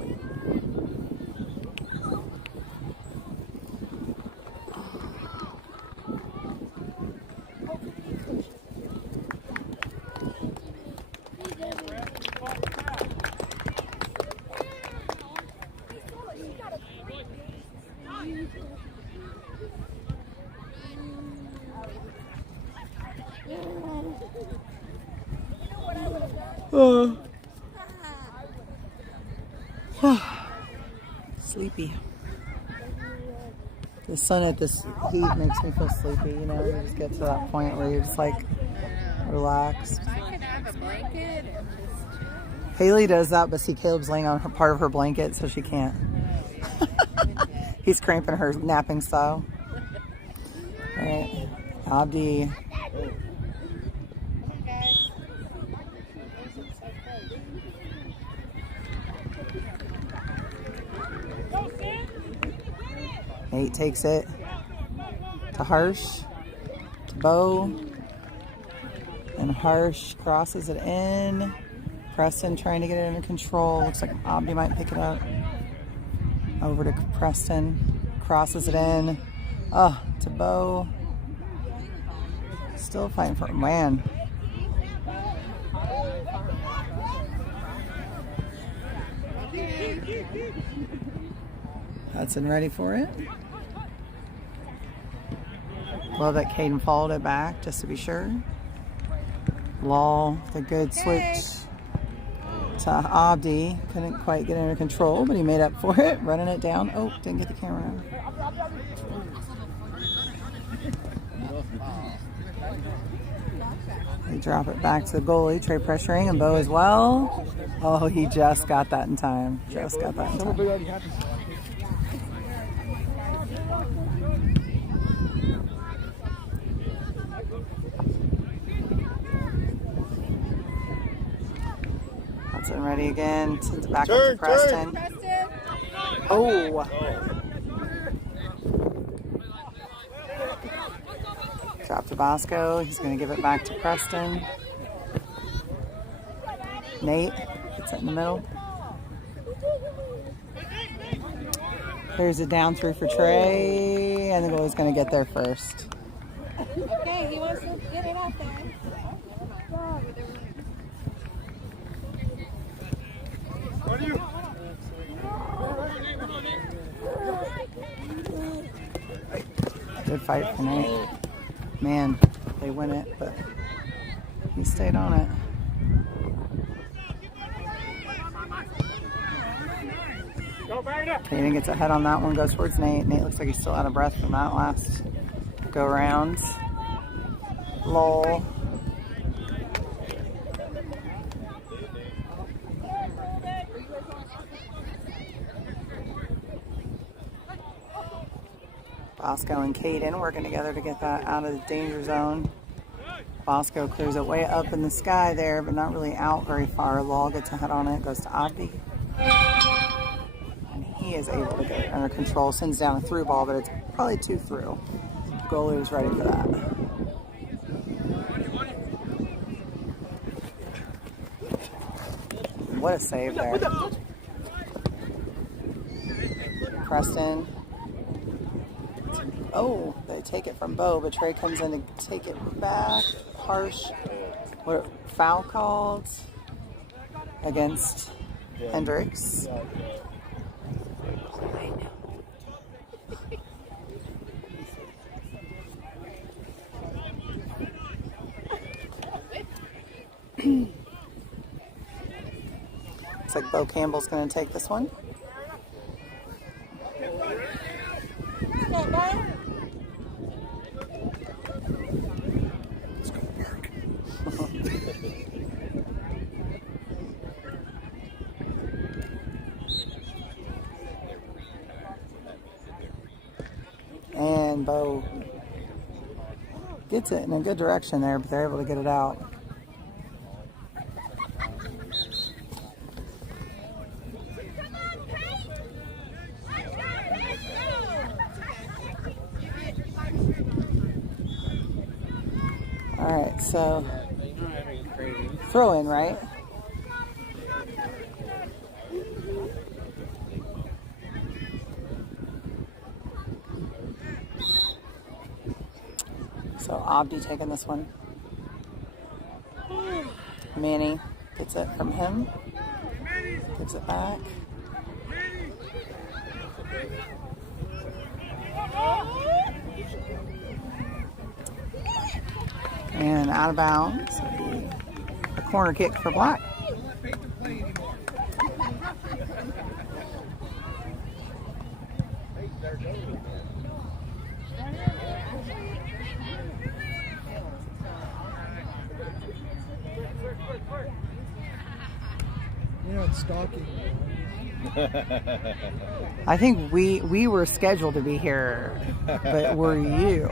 Sleepy. The sun at this heat makes me feel sleepy, you know, you just get to that point where you're just like relaxed. I could have a blanket and just... Haley does that, but see, Caleb's laying on her part of her blanket, so she can't. He's cramping her napping style. All right, Abdi. Nate takes it to Harsh, to Bo, and Harsh crosses it in. Preston trying to get it under control. Looks like Abdi might pick it up. Over to Preston, crosses it in. Oh, to Bo. Still fighting for it, man. Hudson ready for it. Love that Caden followed it back just to be sure. Law, the good switch to Abdi. Couldn't quite get under control, but he made up for it. Running it down. Oh, didn't get the camera. They drop it back to the goalie. Trey pressuring and Bo as well. Oh, he just got that in time. Just got that in time. Hudson ready again. Sends it back up to Preston. Oh. Drop to Bosco. He's going to give it back to Preston. Nate gets it in the middle. There's a down through for Trey, and the goalie's going to get there first. Okay, he wants to get it out there. Good fight for Nate. Man, they win it, but he stayed on it. Caden gets ahead on that one, goes towards Nate. Nate looks like he's still out of breath from that last go round. Lol. Bosco and Caden working together to get that out of the danger zone. Bosco clears it way up in the sky there, but not really out very far. Law gets ahead on it, goes to Abdi. And he is able to get it under control. Sends down a through ball, but it's probably too through. Goalie was ready for that. What a save there. Preston. Oh, they take it from Bo, but Trey comes in to take it back. Harsh. What, foul called against Hendricks. Looks like Bo Campbell's going to take this one. And Bo gets it in a good direction there, but they're able to get it out. All right, so throw in, right? So Abdi taking this one. Manny gets it from him. Gives it back. And out of bounds. A corner kick for Black. You're not stalking. I think we were scheduled to be here, but were you?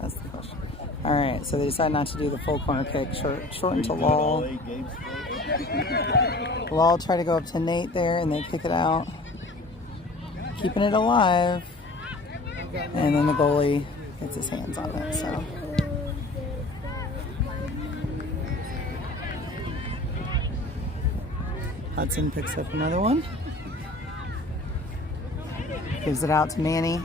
That's the question. All right, so they decide not to do the full corner kick. Shorten to Law. Law try to go up to Nate there, and they kick it out. Keeping it alive. And then the goalie gets his hands on it, so. Hudson picks up another one. Gives it out to Manny.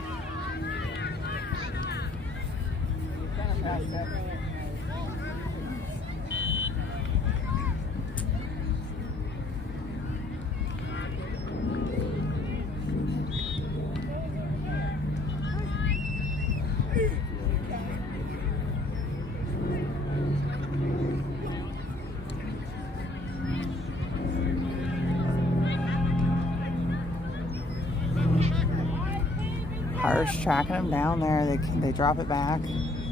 Harsh tracking him down there. They drop it back.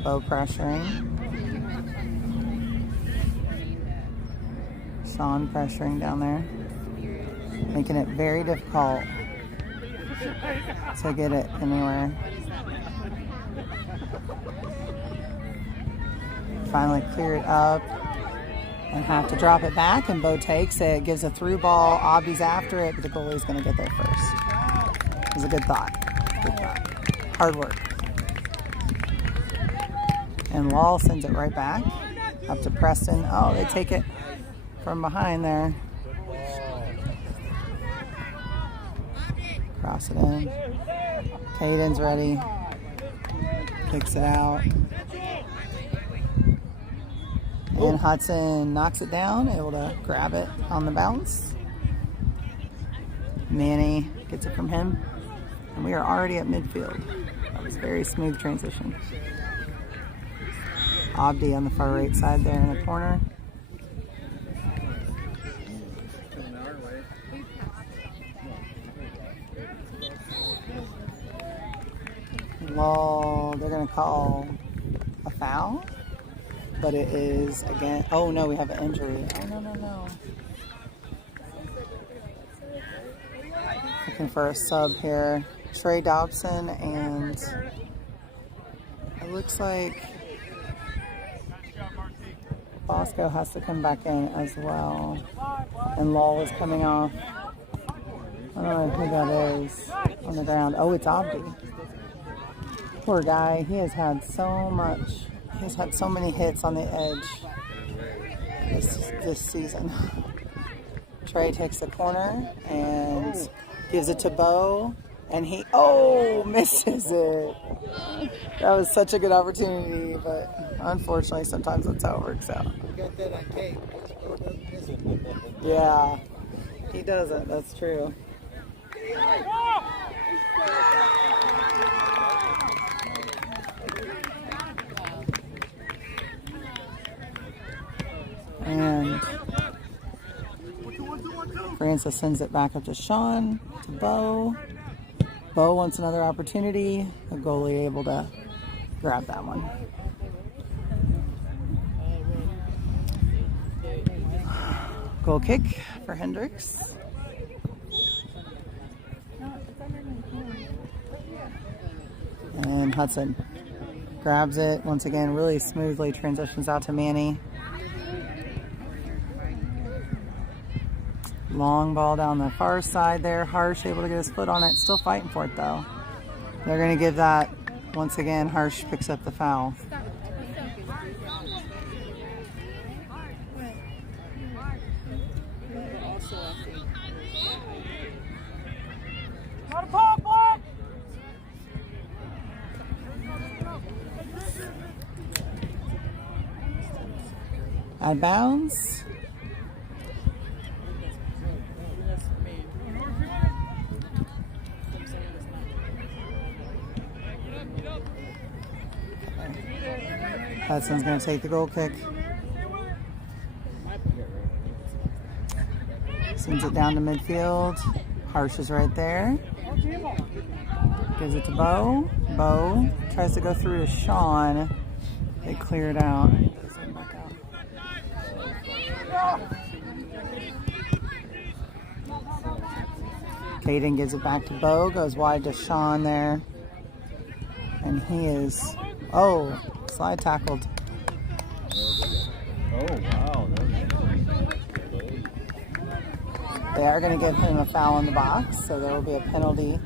Bo pressuring. Sean pressuring down there. Making it very difficult to get it anywhere. Finally clear it up and have to drop it back, and Bo takes it. Gives a through ball. Abdi's after it, but the goalie's going to get there first. It was a good thought. Good thought. Hard work. And Law sends it right back up to Preston. Oh, they take it from behind there. Cross it in. Caden's ready. Kicks it out. And Hudson knocks it down, able to grab it on the bounce. Manny gets it from him. And we are already at midfield. That was a very smooth transition. Abdi on the far right side there in the corner. Law, they're going to call a foul. But it is, again, oh no, we have an injury. Oh, no. Looking for a sub here. Trey Dobson, and it looks like Bosco has to come back in as well. And Law is coming off. I don't know who that is on the ground. Oh, it's Abdi. Poor guy. He has had so much. He's had so many hits on the edge this season. Trey takes the corner and gives it to Bo. And he, misses it. That was such a good opportunity, but unfortunately, sometimes that's how it works out. Got that on tape. Yeah, he doesn't. That's true. And Francis sends it back up to Sean, to Bo. Bo wants another opportunity. The goalie able to grab that one. Goal kick for Hendricks. And Hudson grabs it once again, really smoothly transitions out to Manny. Long ball down the far side there. Harsh able to get his foot on it. Still fighting for it though. They're going to give that once again. Harsh picks up the foul. Out of bounds. Hudson's going to take the goal kick. Sends it down to midfield. Harsh is right there. Gives it to Bo. Bo tries to go through to Sean. They clear it out. Caden gives it back to Bo. Goes wide to Sean there. And he is... slide tackled. Oh, wow. They are going to give him a foul in the box, so there will be a penalty.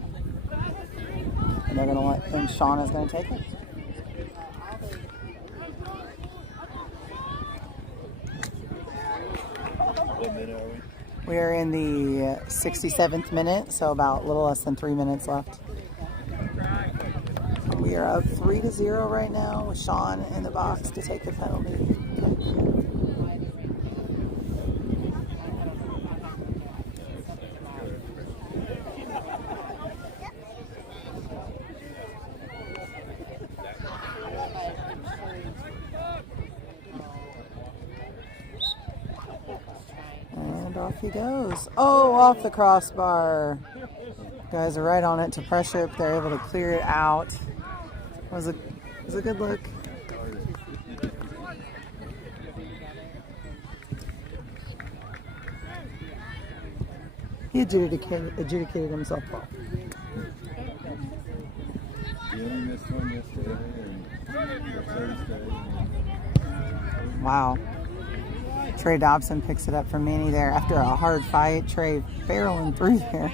And they're going to let him, Sean is going to take it. What minute are we? We are in the 67th minute, so about a little less than 3 minutes left. We are up 3-0 right now with Sean in the box to take the penalty. And off he goes. Off the crossbar. Guys are right on it to pressure. They're able to clear it out. It was a good look. He adjudicated himself well. He only missed one yesterday and Thursday. Wow. Trey Dobson picks it up from Manny there after a hard fight. Trey barreling through there.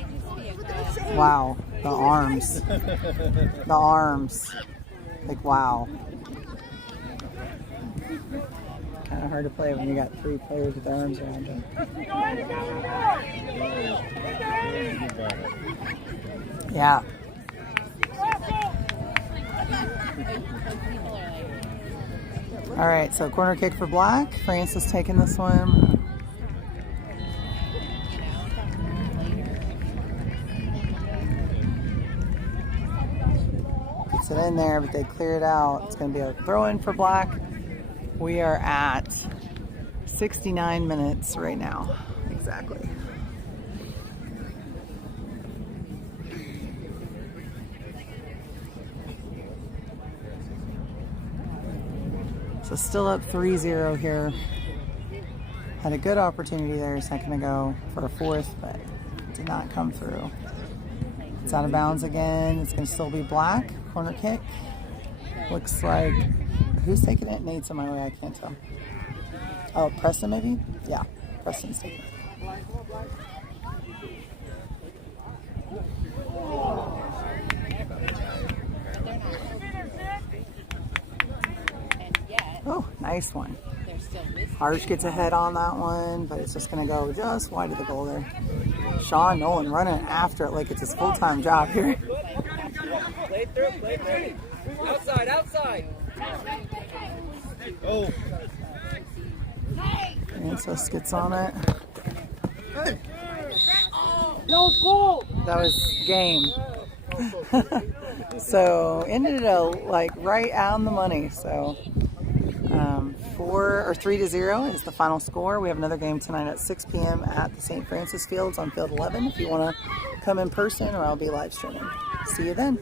Wow. The arms. The arms. Like, wow. Kind of hard to play when you got 3 players with their arms around them. Yeah. All right, so corner kick for Black. Francis taking this one. Puts it in there, but they clear it out. It's going to be a throw-in for Black. We are at 69 minutes right now. Exactly. So still up 3-0 here. Had a good opportunity there a second ago for a fourth, but did not come through. It's out of bounds again. It's going to still be Black. Corner kick. Looks like... Who's taking it? Nate's in my way. I can't tell. Oh, Preston maybe? Yeah, Preston's taking it. Oh, nice one. Harsh gets ahead on that one, but it's just going to go just wide of the goal there. Sean Nolan running after it like it's his full-time job here. Play through, play through. Outside, outside. Oh. Francis gets on it. That was game. So ended it like right on the money. So 3-0 is the final score. We have another game tonight at 6 p.m. at the St. Francis Fields on Field 11 if you want to come in person, or I'll be live streaming. See you then.